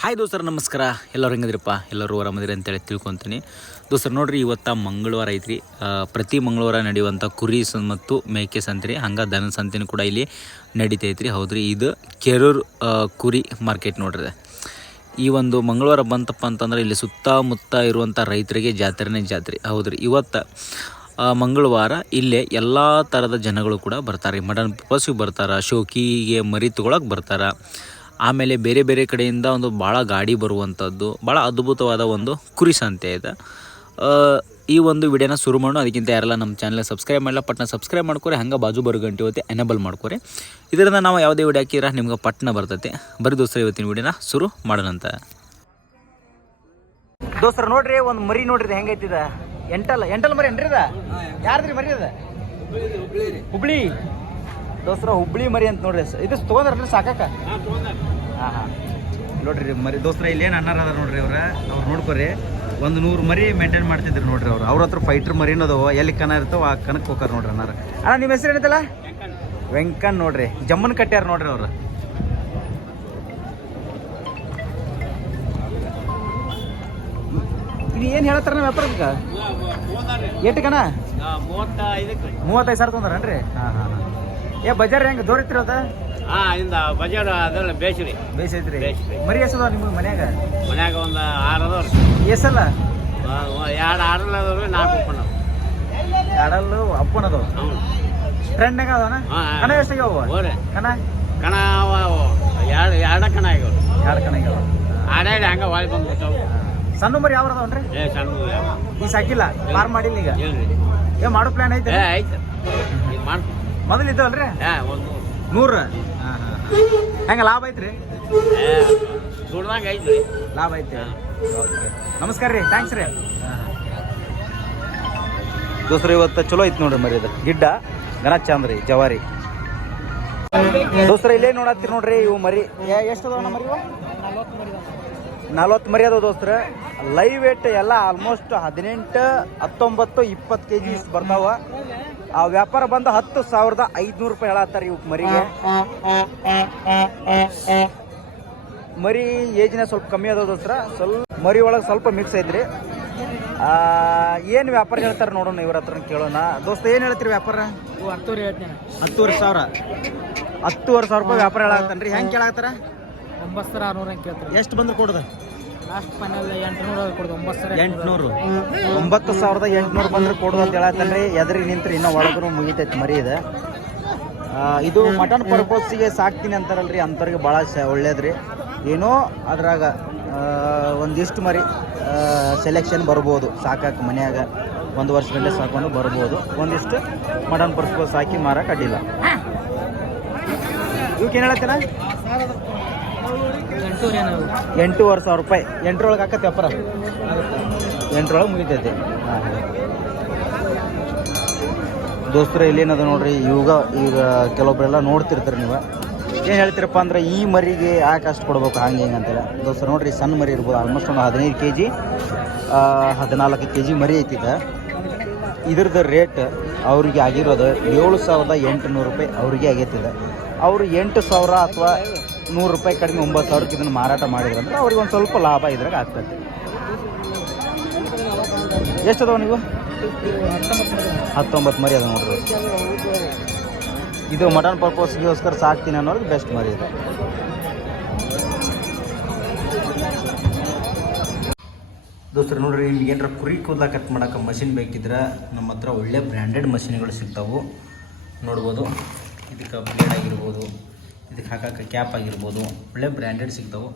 Hi ದೋಸ್ತರು ನಮಸ್ಕಾರ. ಎಲ್ಲರೂ ಹೆಂಗದಿರಪ್ಪ? ಎಲ್ಲರೂ ಆರಾಮದಿರಿ ಅಂತೇಳಿ ತಿಳ್ಕೊತೀನಿ. ದೋಸ್ತರು ನೋಡ್ರಿ, ಇವತ್ತು ಮಂಗಳವಾರ ಐತ್ರಿ. ಪ್ರತಿ ಮಂಗಳವಾರ ನಡೆಯುವಂಥ ಕುರಿ ಮತ್ತು ಮೇಕೆ ಸಂತೆ, ಹಂಗೆ ದನ ಸಂತೆನೂ ಕೂಡ ಇಲ್ಲಿ ನಡೀತೈತ್ರಿ. ಹೌದ್ರಿ, ಇದು ಕೆರೂರು ಕುರಿ ಮಾರ್ಕೆಟ್ ನೋಡ್ರಿ. ಈ ಒಂದು ಮಂಗಳವಾರ ಬಂತಪ್ಪ ಅಂತಂದ್ರೆ ಇಲ್ಲಿ ಸುತ್ತಮುತ್ತ ಇರುವಂಥ ರೈತರಿಗೆ ಜಾತ್ರೆನೇ ಜಾತ್ರೆ. ಹೌದ್ರಿ, ಇವತ್ತು ಮಂಗಳವಾರ ಇಲ್ಲೇ ಎಲ್ಲ ಥರದ ಜನಗಳು ಕೂಡ ಬರ್ತಾರೆ. ಮಟನ್ ಪರ್ಪಸ್ಸಿಗೆ ಬರ್ತಾರೆ, ಶೋಕಿಗೆ ಮರಿ ತೊಗೊಳಕ್ಕೆ ಬರ್ತಾರೆ. ಆಮೇಲೆ ಬೇರೆ ಬೇರೆ ಕಡೆಯಿಂದ ಒಂದು ಭಾಳ ಗಾಡಿ ಬರುವಂಥದ್ದು, ಭಾಳ ಅದ್ಭುತವಾದ ಒಂದು ಕುರಿ ಸಂತೆ ಇದೆ. ಈ ಒಂದು ವಿಡಿಯೋನ ಶುರು ಮಾಡೋಣ. ಅದಕ್ಕಿಂತ ಯಾರೆಲ್ಲ ನಮ್ಮ ಚಾನಲ್ ಸಬ್ಸ್ಕ್ರೈಬ್ ಮಾಡಲ್ಲ, ಪಟ್ನ ಸಬ್ಸ್ಕ್ರೈಬ್ ಮಾಡ್ಕೊರಿ. ಹಂಗೆ ಬಾಜು ಬರೋ ಗಂಟೆ ಹೊತ್ತೆ ಎನೇಬಲ್ ಮಾಡ್ಕೊರಿ. ಇದರಿಂದ ನಾವು ಯಾವುದೇ ವಿಡಿಯೋ ಹಾಕಿರ ನಿಮ್ಗೆ ಪಟ್ನ ಬರ್ತೈತೆ. ಬರೀ ದೋಸ್ತರು, ಇವತ್ತಿನ ವಿಡಿಯೋನ ಶುರು ಮಾಡೋಣಂತ. ದೋಸ್ತರು ನೋಡ್ರಿ, ಒಂದು ಮರಿ ನೋಡ್ರಿ ಹೆಂಗೈತಿದ. ಎಂಟಲ್ ಮರಿ ಏನ್ರಿ ಅದ? ಯಾರ್ದ್ರಿ ಮರಿ ಅದ? ಹುಬ್ಳಿ ದೋಸ್ತರ, ಹುಬ್ಳಿ ಮರಿ ಅಂತ ನೋಡ್ರಿ. ಇದು ತೊಗೊಂಡ್ರಿ ಸಾಕಾಕ? ಹಾಂ ನೋಡ್ರಿ ಮರಿ ದೋಸ್ತರ, ಇಲ್ಲೇನು ಅನ್ನಾರ ಅದ ನೋಡ್ರಿ. ಅವ್ರು ನೋಡ್ಕೊರಿ, ಒಂದು 100 ಮರಿ ಮೇಂಟೈನ್ ಮಾಡ್ತಿದ್ರು ನೋಡ್ರಿ. ಅವ್ರ ಹತ್ರ ಫೈಟ್ರ್ ಮರಿನೂ ಅದಾವ. ಎಲ್ಲಿ ಕನ ಇರ್ತಾವ ಆ ಕನಕ್ಕೆ ಹೋಗಾರ ನೋಡ್ರಿ ಅನ್ನಾರ. ಅಣ್ಣ, ನಿಮ್ಮ ಹೆಸರು ಏನೈತಲ್ಲ? ವೆಂಕನ್ ನೋಡ್ರಿ. ಜಮ್ಮನ್ ಕಟ್ಟ್ಯಾರ ನೋಡ್ರಿ ಅವ್ರು. ಇದು ಏನು ಹೇಳ್ತಾರ ನಮ್ಮ ವ್ಯಾಪಾರಕ್ಕೆ? ಎಷ್ಟು ಕಣ? 35 ಸಾವಿರ ತೊಗೊಂಡ್ರನ್ರಿ? ಹಾಂ. ಬಜಾರ್ ಹೆಂಗೆ ದೂರ ಐತ್ರಿ ಅದ? ಬಜಾರ್ ಅದೆಲ್ಲ ಬೇಸ್ರಿ ಐತ್ರಿ. ಮರಿ ಎಸದ ನಿಮ್ಗೆ ಮನ್ಯಾಗ? ಒಂದು 6 ಅದಾವ್ರಿ. ಎಸಲ್ಲ? 2 ಆಡಲ್ ಅದಾವ್ರಿ, 4 ಉಪ್ಪನ. ಆಡಲ್ಲು ಅಪ್ಪನ ಅದಾವ. ಟ್ರೆಂಡ್ನಾಗ ಅದನ? ಕಣ ಎಷ್ಟಾಗ್ಯಾವ ಕಣ? ಕಣ 2 ಕಣ ಆಗ್ಯಾವ. 2 ಕಣ ಆಗ್ಯಾವ. ಆಡಾಡಿ ಹಂಗ ವಾಳಿ ಬಂದ್ಬಿಡ್ತಾವ. ಸಣ್ಣ ಮರಿ ಯಾವ ಅದಾವನ್ರಿ? ಸಣ್ಣ ಈ ಸಾಕಿಲ್ಲ, ಫಾರ್ಮ್ ಮಾಡಿಲ್ಲ ಈಗ? ಏನ್ ಮಾಡೋ ಪ್ಲಾನ್ ಐತೆ? ಐತೆ, ಮೊದಲು ಇದ್ದವಲ್ರಿ? 100. ಹೆಂಗ ಲಾಭ ಐತ್ರಿ? ದುಡ್ದಂಗ ಐತ್ರಿ, ಲಾಭ ಐತಿ. ನಮಸ್ಕಾರ ರೀ, ಥ್ಯಾಂಕ್ಸ್ ರೀ. ದೋಸ್ರು, ಇವತ್ತು ಚಲೋ ಐತಿ ನೋಡ್ರಿ ಮರಿ. ಅದು ಗಿಡ್ಡ ಗನ ಚಂದ್ರಿ, ಜವಾರಿ. ದೋಸ್ರ, ಇಲ್ಲೇ ನೋಡತ್ತೀರಿ ನೋಡ್ರಿ. ಇವು ಮರಿ ಎಷ್ಟು ಅದಾವ ಮರಿ? 40 ಮರಿ ಅದಾವ ದೋಸ್ತ್ರ. ಲೈವ್ ವೇಟ್ ಎಲ್ಲ ಆಲ್ಮೋಸ್ಟ್ 18, 19, 20 kg ಬರ್ತಾವ. ಆ ವ್ಯಾಪಾರ ಬಂದು 10,500 ರೂಪಾಯಿ ಹೇಳತ್ತಾರೆ ಇವ್ ಮರಿಗೆ. ಮರಿ ಏಜ್ನ ಸ್ವಲ್ಪ ಕಮ್ಮಿ ಅದಾವ ದೋಸ್ರ. ಸ್ವಲ್ಪ ಮರಿ ಒಳಗೆ ಸ್ವಲ್ಪ ಮಿಕ್ಸ್ ಐತ್ರಿ. ಏನು ವ್ಯಾಪಾರ ಹೇಳ್ತಾರೆ ನೋಡೋಣ, ಇವ್ರ ಹತ್ರ ಕೇಳೋಣ. ದೋಸ್ತ, ಏನು ಹೇಳ್ತೀರಿ ವ್ಯಾಪಾರ? 10,000 ಸಾವಿರ. 10,000 ರೂಪಾಯಿ ವ್ಯಾಪಾರ ಹೇಳತ್ತನ್ರಿ. ಹೆಂಗೆ ಕೇಳತ್ತಾರ? 9,600 ಅಂತ ಕೇಳ್ತಾರೆ. ಎಷ್ಟು ಬಂದ್ರೆ ಕೊಡೋದು? ಲಾಸ್ಟ್ ಫೈನಲ್ 800 ಕೊಡೋದು. 9,800. 9,800 ಬಂದ್ರೆ ಕೊಡೋದು ಅಂತ ಹೇಳತ್ತನ್ರಿ. ಎದ್ರಿಗೆ ನಿಂತ್ರಿ ಇನ್ನೂ ಒಳಗೂ ಮುಗಿತೈತಿ ಮರಿ ಇದೆ. ಇದು ಮಟನ್ ಪರ್ಪಸ್ಸಿಗೆ ಸಾಕ್ತೀನಿ ಅಂತಾರಲ್ರಿ, ಅಂಥವ್ರಿಗೆ ಭಾಳ ಒಳ್ಳೇದ್ರಿ. ಏನೋ ಅದ್ರಾಗ ಒಂದಿಷ್ಟು ಮರಿ ಸೆಲೆಕ್ಷನ್ ಬರ್ಬೋದು ಸಾಕಕ್ಕೆ. ಮನ್ಯಾಗ 1 ವರ್ಷ ಗಂಟೆ ಸಾಕೊಂಡು ಬರ್ಬೋದು. ಒಂದಿಷ್ಟು ಮಟನ್ ಪರ್ಪಸ್ ಹಾಕಿ ಮಾರಕ್ಕೆ ಅಡ್ಡಿಲ್ಲ. ಇವಕ್ಕೆ ಏನು ಹೇಳತ್ತೇನ? 8,500 ರೂಪಾಯಿ. 8ರೊಳಗೆ ಹಾಕತ್ತೆ ವ್ಯಾಪಾರ? 8ರೊಳಗೆ ಮುಗಿತೈತಿ. ದೋಸ್ತರ, ಇಲ್ಲೇನದ ನೋಡ್ರಿ. ಈಗ ಕೆಲವೊಬ್ಬರೆಲ್ಲ ನೋಡ್ತಿರ್ತಾರೆ. ನೀವು ಏನು ಹೇಳ್ತೀರಪ್ಪ ಅಂದ್ರೆ, ಈ ಮರಿಗೆ ಯಾಕೆ ಅಷ್ಟು ಕೊಡ್ಬೇಕು ಹಂಗೆ ಹಿಂಗೆ ಅಂತೇಳಿ. ದೋಸ್ತರ ನೋಡ್ರಿ, ಸಣ್ಣ ಮರಿ ಇರ್ಬೋದು. ಆಲ್ಮೋಸ್ಟ್ ಒಂದು 15 kg 14 kg ಮರಿ ಐತಿದ. ಇದ್ರದ್ದು ರೇಟ್ ಅವ್ರಿಗೆ ಆಗಿರೋದು 7,800 ರೂಪಾಯಿ ಅವ್ರಿಗೆ ಆಗೈತಿದೆ. ಅವರು 8,000 ಅಥವಾ 100 ರೂಪಾಯಿ ಕಡಿಮೆ 9,000ಕ್ಕೆ ಇದನ್ನು ಮಾರಾಟ ಮಾಡಿದ್ರಂದ್ರೆ ಅವ್ರಿಗೆ ಒಂದು ಸ್ವಲ್ಪ ಲಾಭ ಇದ್ರಾಗ ಆಗ್ತದೆ. ಎಷ್ಟು ಅದಾವ ನೀವು? 19 ಮರಿ ಅದ ನೋಡ್ರಿ. ಇದು ಮಟನ್ ಪರ್ಪಸ್ಗೋಸ್ಕರ ಸಾಕ್ತೀನಿ ಅನ್ನೋರಿಗೆ ಬೆಸ್ಟ್ ಮರಿ ಇದೆ. ದೋಸ್ತರು ನೋಡ್ರಿ, ನಿಮ್ಗೆ ಏನಾರ ಕುರಿ ಕೂದಲ ಕಟ್ ಮಾಡೋಕೆ ಮಷಿನ್ ಬೇಕಿದ್ರೆ ನಮ್ಮ ಹತ್ರ ಒಳ್ಳೆ ಬ್ರ್ಯಾಂಡೆಡ್ ಮಷಿನ್ಗಳು ಸಿಗ್ತಾವೆ. ನೋಡ್ಬೋದು, ಇದಕ್ಕೆ ಬ್ಲೇಡ್ ಆಗಿರ್ಬೋದು, ಇದಕ್ಕೆ ಹಾಕೋಕ್ಕೆ ಕ್ಯಾಪ್ ಆಗಿರ್ಬೋದು, ಒಳ್ಳೆ ಬ್ರ್ಯಾಂಡೆಡ್ ಸಿಗ್ತಾವೆ.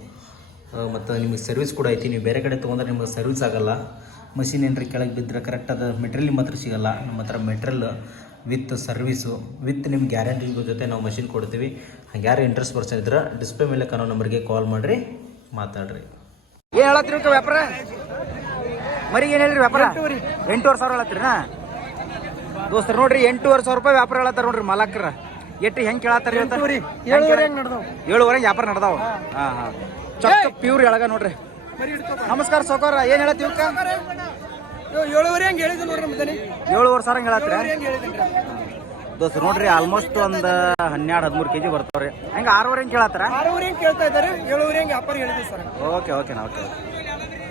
ಮತ್ತು ನಿಮಗೆ ಸರ್ವಿಸ್ ಕೂಡ ಐತಿ. ನೀವು ಬೇರೆ ಕಡೆ ತೊಗೊಂಡ್ರೆ ನಿಮಗೆ ಸರ್ವಿಸ್ ಆಗೋಲ್ಲ. ಮಷಿನ್ ಏನ್ರಿ ಕೆಳಗೆ ಬಿದ್ದರೆ ಕರೆಕ್ಟ್ ಅದು ಮೆಟ್ರಿಯಲ್ ನಿಮ್ಮ ಹತ್ರ ಸಿಗೋಲ್ಲ. ನಮ್ಮ ಹತ್ರ ಮೆಟ್ರಿಯಲ್ ವಿತ್ ಸರ್ವಿಸು ವಿತ್ ನಿಮ್ಮ ಗ್ಯಾರಂಟಿ ಜೊತೆ ನಾವು ಮಷಿನ್ ಕೊಡ್ತೀವಿ. ಹಂಗೆ ಯಾರು ಇಂಟ್ರೆಸ್ಟ್ ಪರ್ಸನ್ ಇದ್ರೆ ಡಿಸ್ಪ್ಲೇ ಮೇಲೆ ಕಾಣೋ ನಂಬರ್ಗೆ ಕಾಲ್ ಮಾಡಿರಿ, ಮಾತಾಡ್ರಿ. ಏನು ಹೇಳತ್ತೀರಿ ವ್ಯಾಪಾರ ಮರಿಗೆ? ಏನು ಹೇಳಿರಿ ವ್ಯಾಪಾರ? 8,500 ಸಾವಿರ ಹೇಳತ್ತೀರಿನಾ ದೋಸ್ತರು? ನೋಡ್ರಿ, 8,500 ರೂಪಾಯಿ ವ್ಯಾಪಾರ ಹೇಳತ್ತಾರ ನೋಡ್ರಿ ಮಾಲಕ್ರ. ಎಷ್ಟು ಹೆಂಗೆ ಕೇಳತ್ತಾರ? 7,500 ವ್ಯಾಪಾರ ನಡೆದಾವ. ಹಾಂ. ಚೊಕ್ಕ ಪ್ಯೂರ್ ಎಳಗ ನೋಡ್ರಿ. ನಮಸ್ಕಾರ ಸೌಕರ್, ಏನು ಹೇಳತ್ತೀವಿ? 7,500 ಹಂಗೆ ಹೇಳಿದ್ರು ನೋಡ್ರಿ. 7,500 ಸಾವಿರ ಹೇಳತ್ತೀರ? ದೋಸ್ತರು ನೋಡ್ರಿ ಆಲ್ಮೋಸ್ಟ್ ಒಂದು 12-13 kg ಬರ್ತಾವ್ರಿ. ಹೆಂಗೆ 6 ಹೆಂಗೆ ಕೇಳತ್ತಾರ? 6 ಹೆಂಗೆ ಕೇಳ್ತಾ ಇದ್ದಾರೆ, 7 ಹೆಂಗೆ ವ್ಯಾಪಾರ ಹೇಳಿದೆ ಸರ್. Okay okay okay.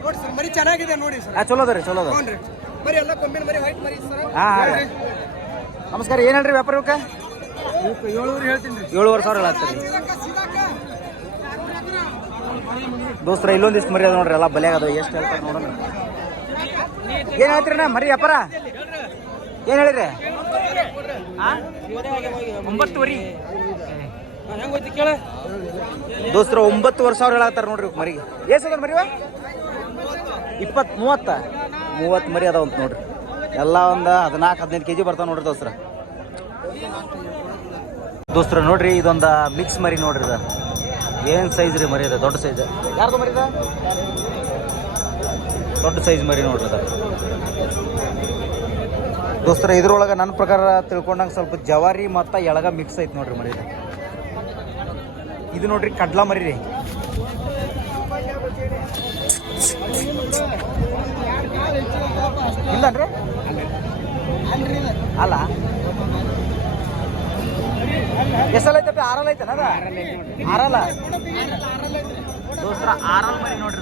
ನೋಡಿ ಸರ್, ಮರಿ ಚೆನ್ನಾಗಿದೆ ನೋಡಿ ಸರ್. ಚಲೋ ಅದ ರೀ, ಚಲೋ ಅದ. ಹ್ಞೂ ರೀ, ಮರಿ ಎಲ್ಲ ಕೊಂಬಿನ ಮರಿ, ವೈಟ್ ಮರಿ ಸರ್. ಹಾಂ ರೀ. ನಮಸ್ಕಾರ, ಏನು ಹೇಳ್ರಿ ವ್ಯಾಪಾರ ಇವಕ್ಕೆ? 7 ಹೇಳ್ತೀನಿ ರೀ. 7,500 ಹೇಳತ್ತೀರಿ ದೋಸ್ತರ. ಇಲ್ಲೊಂದಿಷ್ಟು ಮರಿ ಅದ ನೋಡ್ರಿ, ಎಲ್ಲ ಬಲೆ ಅದ. ಎಷ್ಟು ಹೇಳ್ತಾರೆ ನೋಡೋಣ. ಏನು ಹೇಳ್ತೀರಿ ನಾ ಮರಿ ವ್ಯಾಪಾರ? ಏನು ಹೇಳಿರಿ? 9,000 ದೋಸ್ತರ. 9,000 ಹೇಳತ್ತಾರ ನೋಡ್ರಿ ಮರಿಗೆ. ಎಷ್ಟದ ಮರಿ? 20-30 ಮರಿ ಅದಾವಂತ ನೋಡ್ರಿ. ಎಲ್ಲ ಒಂದು 14-15 kg ಬರ್ತಾವ ನೋಡ್ರಿ ದೋಸ್ತರ. ದೋಸ್ತರ ನೋಡ್ರಿ, ಇದೊಂದು ಮಿಕ್ಸ್ ಮರಿ ನೋಡ್ರಿ. ಇದು ಏನು ಸೈಜ್ ರೀ ಮರಿ? ಅದ ದೊಡ್ಡ ಸೈಜ್. ಯಾರ್ದು ಮರಿ? ದೊಡ್ಡ ಸೈಜ್ ಮರಿ ನೋಡ್ರಿ ಅದ ದೋಸ್ತರ. ಇದ್ರೊಳಗೆ ನನ್ನ ಪ್ರಕಾರ ತಿಳ್ಕೊಂಡಂಗೆ ಸ್ವಲ್ಪ ಜವಾರಿ ಮತ್ತು ಎಳಗ ಮಿಕ್ಸ್ ಐತಿ ನೋಡ್ರಿ ಮರಿ. ಇದು ನೋಡ್ರಿ ಕಡ್ಲಾ ಮರಿ ರೀ. ಇಲ್ಲನ್ರಿ? ಅಲ್ಲ, ಎಷ್ಟಲ್ಲ ಐತಪ್ಪ? 6 ಐತನ ಅದ? 6 ದೋಸ್ತರ. 6 ಮರಿ ನೋಡ್ರಿ.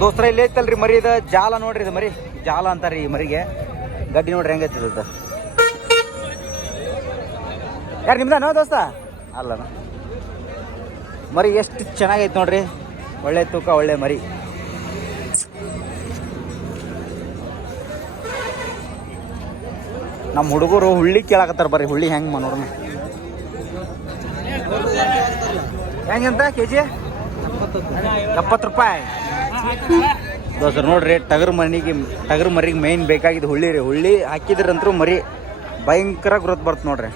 ದೋಸ್ತರ ಇಲ್ಲಿ ಐತಲ್ರಿ ಮರಿ. ಇದು ಜಾಲ ನೋಡ್ರಿ. ಇದು ಮರಿ ಜಾಲ ಅಂತಾರ್ರಿ ಈ ಮರಿಗೆ. ಗಡ್ಡಿ ನೋಡ್ರಿ ಹೆಂಗೈತಿದ. ಯಾರು ನಿಮ್ದಾನೋ ದೋಸ್ತ? ಅಲ್ಲನ ಮರಿ ಎಷ್ಟು ಚೆನ್ನಾಗೈತೆ ನೋಡ್ರಿ. ಒಳ್ಳೆ ತೂಕ, ಒಳ್ಳೆ ಮರಿ. ನಮ್ಮ ಹುಡುಗರು ಹುಳ್ಳಿ ಕೇಳಾಕತ್ತಾರ. ಬರ್ರಿ ಹುಳ್ಳಿ ಹೆಂಗೆ ನೋಡೋಣ. ಹೆಂಗಂತ ಕೆಜಿ? 70 ರೂಪಾಯಿ ದೋಸ್ತರ. ನೋಡ್ರಿ ಟಗರ್ ಮರಿಗೆ ಮೇನ್ ಬೇಕಾಗಿದ್ದು ಹುಳ್ಳಿ ರೀ. ಹುಳ್ಳಿ ಹಾಕಿದ್ರಂತೂ ಮರಿ ಭಯಂಕರ ಗ್ರೋತ್ ಬರ್ತ ನೋಡ್ರಿ.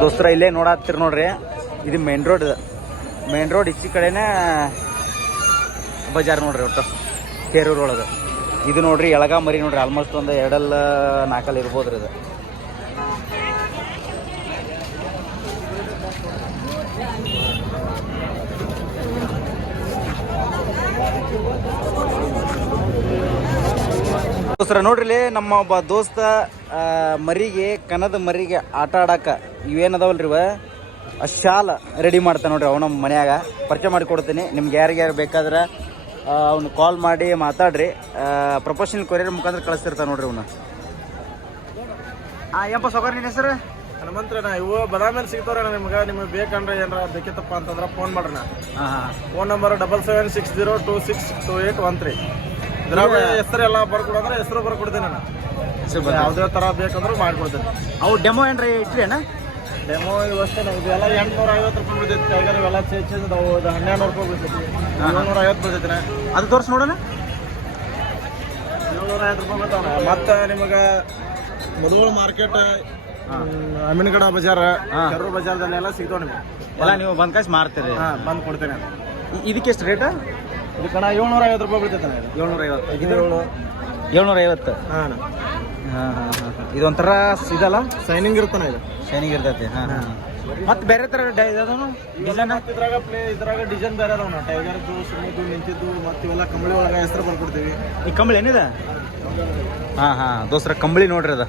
ದೋಸ್ತರ ಇಲ್ಲೇ ನೋಡತ್ತೀರಿ ನೋಡ್ರಿ. ಇದು ಮೇನ್ ರೋಡ್ ಈಚೆ ಕಡೆನೇ ಬಜಾರ್ ನೋಡ್ರಿ. ಒಟ್ಟು ಕೇರೂರು ಒಳಗೆ ಇದು ನೋಡ್ರಿ ಎಳಗ ಮರಿ ನೋಡ್ರಿ. ಆಲ್ಮೋಸ್ಟ್ ಒಂದು 2-4 ಇರ್ಬೋದ್ರಿ ಇದು. ದೋಸ್ತರ ನೋಡ್ರಿ, ನಮ್ಮ ಒಬ್ಬ ದೋಸ್ತ ಮರಿಗೆ, ಕನದ ಮರಿಗೆ ಆಟ ಆಡಕ್ಕೆ ಇವೇನದಾವಲ್ರಿ ಶಾಲ ರೆಡಿ ಮಾಡ್ತಾನೆ ನೋಡ್ರಿ. ಅವನ ಮನ್ಯಾಗ ಪರಿಚಯ ಮಾಡಿ ಕೊಡ್ತೀನಿ ನಿಮ್ಗೆ. ಯಾರ್ಯಾರು ಬೇಕಾದ್ರೆ ಅವ್ನು ಕಾಲ್ ಮಾಡಿ ಮಾತಾಡ್ರಿ. ಪ್ರೊಫೆಷನಲ್ ಕೊರಿಯರ್ ಮುಖಾಂತರ ಕಳಿಸ್ತಿರ್ತಾನೆ ನೋಡ್ರಿ ಅವನು. ಯಪ್ಪ ಸೌಕರ್ ನಿನ್ನ ಹೆಸರು? ಹನುಮಂತ್ರಣ್ಣ. ಇವು ಬದಾಮೇಲೆ ಸಿಗ್ತಾವ್ರಣ ನಿಮ್ಗೆ ಬೇಕಂದ್ರೆ ಏನಾರ ಬೇಕಿತ್ತಪ್ಪ ಅಂತಂದ್ರೆ ಫೋನ್ ಮಾಡ್ರಣ. Phone number 7760262813. ಇದ್ರಾಗ ಹೆಸರು ಎಲ್ಲ ಬರ್ಕೊಡಂದ್ರೆ ಹೆಸರು ಬರ್ಕೊಡ್ತೀನಿ ನಾನು. ಯಾವುದೇ ಥರ ಬೇಕಂದ್ರೆ ಮಾಡ್ಕೊಡ್ತೀನಿ. ಅವು ಡೆಮೋ ಏನ್ರಿ ಇಟ್ರಿ ಅಣ್ಣ? ಡೆಮೋ ಇವಷ್ಟೇ ಇದೆಲ್ಲ 850 ರೂಪಾಯಿ ಬಿಡ್ತೈತಿ. ಟೈಗರ್ ಇವೆಲ್ಲ ಚೇಂಜ್ 1200 ರೂಪಾಯಿ ಬೀಳ್ತೈತಿ. 750 ಬೀಳ್ತೈತಿ. ಅದು ತೋರಿಸಿ ನೋಡೋಣ. 750 ರೂಪಾಯಿ ಬರ್ತಾವಣ. ಮತ್ತು ನಿಮಗೆ ಮುಧೋಳ ಮಾರ್ಕೆಟ್, ಅಮೀನ್ಗಡ ಬಜಾರ್, ಕೆರೂರು ಬಜಾರ್ದಲ್ಲೆಲ್ಲ ಸಿಗ್ತಾವ ನಿಮಗೆ. ಎಲ್ಲ ನೀವು ಬಂದ್ ಕಾಸು ಮಾರ್ತೀರಿ? ಬಂದು ಕೊಡ್ತೇನೆ. ಇದಕ್ಕೆ ಎಷ್ಟು ರೇಟ್? ಇದಕ್ಕೆ 750 ರೂಪಾಯಿ ಬೀಳ್ತೈತೆ. 750. 750. ಹಾಂ ಹಾಂ ಹಾಂ ಹಾಂ. ಇದೊಂಥರ ಇದಲ್ಲ, ಶೈನಿಂಗ್ ಇರ್ತಾನೆ. ಇದು ಶೈನಿಂಗ್ ಇರ್ತೈತಿ. ಹಾಂ ಹಾಂ. ಮತ್ತೆ ಬೇರೆ ಥರ ಇದನು ಡಿಸೈನ್? ಇದ್ರಾಗ ಡಿಸೈನ್ ಬೇರೆ ಅದಾವ. ಟೈಗರ್ದು, ಸುಮ್ಮದು, ನಿಂತಿದ್ದು, ಮತ್ತು ಇವೆಲ್ಲ ಕಂಬಳಿ ಒಳಗೆ ಹೆಸರು ಬರ್ಕೊಡ್ತೀವಿ. ಈ ಕಂಬಳಿ ಏನಿದೆ? ಹಾಂ ಹಾಂ ದೋಸ್ರ ಕಂಬಳಿ ನೋಡ್ರಿ. ಅದು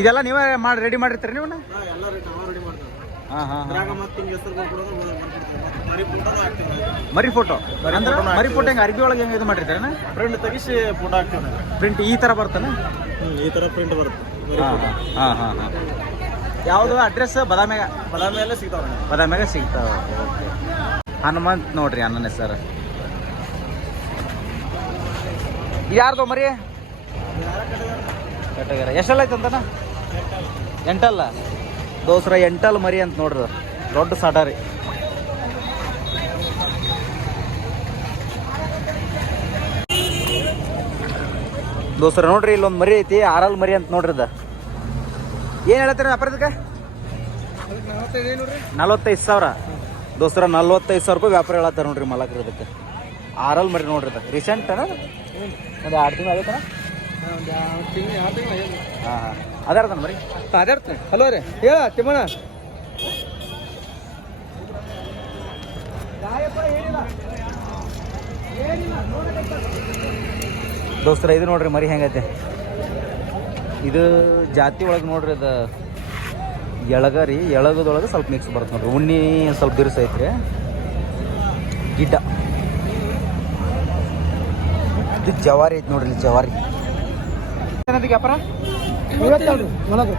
ಇದೆಲ್ಲ ನೀವೇ ಮಾಡಿ ರೆಡಿ ಮಾಡಿರ್ತೀರಿ ನೀವು? ಎಲ್ಲ ರೆಡಿ ಮಾಡ್ತೀವಿ. ಹಾಂ ಹಾಂ. ಮತ್ತೆ ಹಿಂಗೆ ಹೆಸರು ಬರ್ಕೊಡೋದು ಮರಿ ಫೋಟೋ ಅಂದ್ರೆ ಮರಿ ಫೋಟೋ ಹೆಂಗೆ ಅರ್ಬಿ ಒಳಗೆ ಹೆಂಗೆ ಇದು ಮಾಡಿರ್ತಾರೇನ? ಪ್ರಿಂಟ್ ತೆಗಿಸಿ ಫೋಟೋ ಹಾಕ್ತೀವಿ. ಪ್ರಿಂಟ್ ಈ ಥರ ಬರ್ತಾನೆ? ಈ ಥರ ಪ್ರಿಂಟ್ ಬರುತ್ತೆ. ಹಾಂ ಹಾಂ ಹಾಂ ಹಾಂ. ಯಾವುದು ಅಡ್ರೆಸ್? ಬದಾಮಿಯಲ್ಲೇ ಸಿಗ್ತಾವೆ. ಬದಾಮ್ಯಾಗ ಸಿಗ್ತಾವೆ. ಹನುಮಂತ್ ನೋಡ್ರಿ ಅಣ್ಣನ ಹೆಸರು. ಯಾರ್ದು ಮರಿ? ಕಟಗರ. ಎಷ್ಟೆಲ್ಲ ಐತೆ ಅಂತನ? 8 ದೋಸ್ರ 8 ಮರಿ ಅಂತ ನೋಡ್ರಿ. ದೊಡ್ಡ ಸಾಟ ರೀ. ದೋಸ್ರ ನೋಡ್ರಿ ಇಲ್ಲೊಂದು ಮರಿ ಐತಿ, 6 ಮರಿ ಅಂತ ನೋಡ್ರಿ. ಏನು ಹೇಳ್ತೀರಿ ವ್ಯಾಪಾರದಕ್ಕೆ? ಅದಕ್ಕೆ 45 ಏನು ನೋಡ್ರಿ 45,000 ದೋಸ್ತರ. 45,000 ರೂಪಾಯಿ ವ್ಯಾಪಾರ ಹೇಳತ್ತಾರ ನೋಡ್ರಿ ಮಲಕ್ರಿ ಅದಕ್ಕೆ. ಆರಲ್ ಮರಿ ನೋಡ್ರಿ ಅದು ರೀಸೆಂಟ್ ಒಂದು 2 ತಿಂಗಳು ಆಗೈತನ. ಒಂದು ತಿಂಗಳು 2 ತಿಂಗಳು ಹಾಂ ಹಾಂ ಅದಾರ್ದನ ಮರಿ. ಅದಾರ್ತ ಹಲೋ ರೀ ಹೇಳ ತಿಮ್ಮಣ್ಣ. ದೋಸ್ತರ ಇದು ನೋಡ್ರಿ ಮರಿ ಹೆಂಗೈತೆ. ಇದು ಜಾತಿ ಒಳಗೆ ನೋಡ್ರಿ ಅದು ಎಳಗ ರೀ. ಎಳಗದೊಳಗೆ ಸ್ವಲ್ಪ ಮಿಕ್ಸ್ ಬರುತ್ತೆ ನೋಡ್ರಿ. ಉಣ್ಣಿ ಸ್ವಲ್ಪ ಬಿರುಸು ಐತ್ರಿ. ಗಿಡ್ಡ ಇದು ಜವಾರಿ ಐತಿ ನೋಡ್ರಿ. ಇಲ್ಲಿ ಜವಾರಿ ಏನದಕ್ಕೆ ವ್ಯಾಪಾರ? 52 ಒಳಗೆ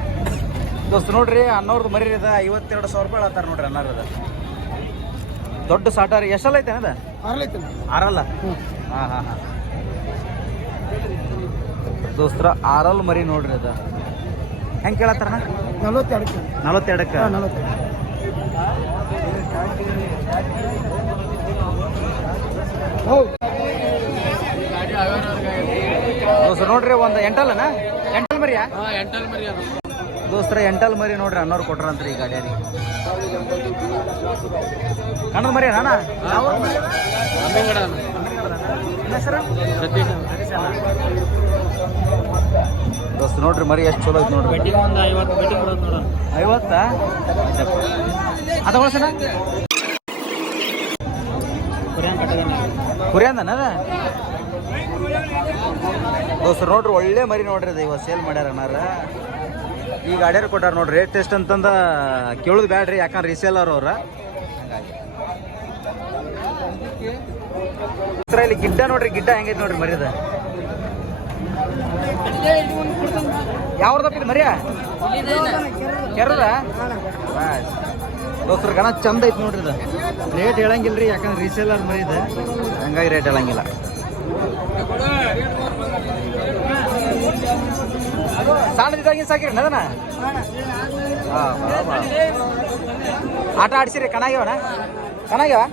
ದೋಸ್ತ ನೋಡ್ರಿ ಅನ್ನೋರ್ದು ಮರಿ ಅದ 52,000 ರೂಪಾಯಿ ಹೇಳ್ತಾರೆ ನೋಡ್ರಿ ಅನ್ನೋರದ. ದೊಡ್ಡ ಸಾಟಾರಿ ಎಷ್ಟಲ್ಲ ಐತೆ ಅದ? ಆರ್ಲೈತೆ ಆರಲ್ಲ. ಹಾಂ ಹಾಂ ಹಾಂ ದೋಸ್ತರ ಆರಲ್ ಮರಿ ನೋಡ್ರಿ ಅದ ಹೆಂಗೆ ಕೇಳತ್ತಾರಣ? 42 42ಕ್ಕೆ. 42 ಹೌದು ದೋಸ್ತ ನೋಡ್ರಿ ಒಂದು ಎಂಟಲ್ಲನ ಎಂಟಲ್ ಮರಿಯಾ? ಎಂಟಲ್ ಮರಿ ಅದು ದೋಸ್ತರ ಎಂಟಲ್ ಮರಿ ನೋಡ್ರಿ ಅನ್ನೋರು ಕೊಟ್ರಂತ್ರಿ ಈ ಗಾಡಿಯಾರಿಗೆ. ಕಣ್ಣದ ಮರಿ ಅಣ್ಣ ಅಮ್ಮಿಂಗಡ ಹೆಸರು ಸತೀಶ್. ದೋಸ್ತ ನೋಡ್ರಿ ಮರಿ ಎಷ್ಟು ಚಲೋ ಐತಿ ನೋಡ್ರಿ. ಬೆಟ್ಟಿಗೆ ಒಂದು 50 ಬೆಟ್ಟಿಗೆ ಬರೋದು ನೋಡ. 50 ಅದ ಹೊಳಸನ ಕುರಿಯಂದನ ಅದ. ದೋಸ್ತ ನೋಡ್ರಿ ಒಳ್ಳೆ ಮರಿ ನೋಡ್ರಿ ಅದು ಇವಾಗ ಸೇಲ್ ಮಾಡ್ಯಾರ ಅನ್ನಾರ. ಈ ಗಾಡಿಯಾರು ಕೊಟ್ಟಾರ ನೋಡ್ರಿ. ರೇಟ್ ಎಷ್ಟು ಅಂತಂದ ಕೇಳೋದು ಬ್ಯಾಡ್ರಿ, ಯಾಕಂದ್ರೆ ರೀಸೇಲರ್ ಅವ್ರ. ಇಲ್ಲಿ ಗಿಡ್ಡ ನೋಡ್ರಿ. ಗಿಡ್ಡ ಹೆಂಗೈತಿ ನೋಡ್ರಿ ಮರಿದ. ಯಾವ್ದಪ್ಪ ಇದು ಮರಿಯ? ಕೆರದ ದೋಸ್ತರ ಗಣ ಚಂದ ಐತಿ ನೋಡ್ರಿ ಇದು. ರೇಟ್ ಹೇಳಂಗಿಲ್ರಿ, ಯಾಕಂದ್ರೆ ರೀಸೇಲರ್ ಮರಿ ಇದೆ, ಹಂಗಾಗಿ ರೇಟ್ ಹೇಳಂಗಿಲ್ಲ. ಸಣ್ಣದಿದ್ದಾಗಿ ಸಾಕಿರಿ ಅದನ್ನ. ಹಾಂ ಆಟ ಆಡ್ಸಿರಿ. ಕಣಾಗ್ಯವನ? ಕಣಾಗ್ಯವ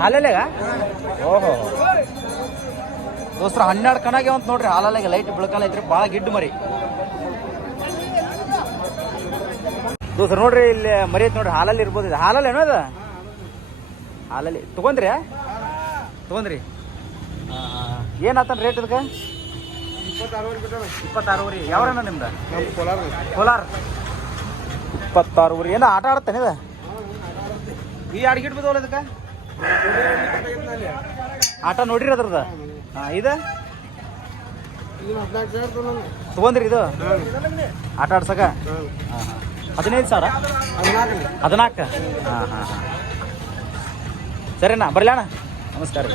ಹಾಲಲ್ಲೆಗ? ಓಹೋ ದೋಸ್ತರ 12 ಕಣಾಗ್ಯಾವ ಅಂತ ನೋಡ್ರಿ. ಹಾಲಲ್ಲೆಗೆ ಲೈಟ್ ಬೆಳಕಲ್ಲ ಐತ್ರಿ. ಭಾಳ ಗಿಡ್ಡು ಮರಿ ದೋಸ್ತರ ನೋಡ್ರಿ. ಇಲ್ಲಿ ಮರಿ ಐತಿ ನೋಡ್ರಿ. ಹಾಲಲ್ಲಿ ಇರ್ಬೋದು. ಇದು ಹಾಲಲ್ಲಿ ಏನೋ ಅದು? ಹಾಲಲ್ಲಿ ತೊಗೊಂಡ್ರಿ? ಏನಾತನ ರೇಟ್ ಇದಕ್ಕೆ? 26 ಯಾವ್ರಣ್ಣ ನಿಮ್ದು? ಕೋಲಾರ. 26 ಏನೋ ಆಟ ಆಡುತ್ತಾನೆ ಇದು. ಈ ಅಡ್ಗಿಡ್ಬೋದಲ್ಲ ಇದಕ್ಕೆ? ಆಟ ನೋಡ್ರಿ ಅದ್ರದ. ಹಾಂ ಇದು ತೊಗೊಂಡ್ರಿ ಇದು ಆಟ ಆಡ್ಸಕ? ಹಾಂ ಹಾಂ 15,000? 14? ಹಾಂ ಹಾಂ ಹಾಂ ಸರಿನಾ ಬರ್ಲಿ ಅಣ್ಣ. ನಮಸ್ಕಾರ ರೀ.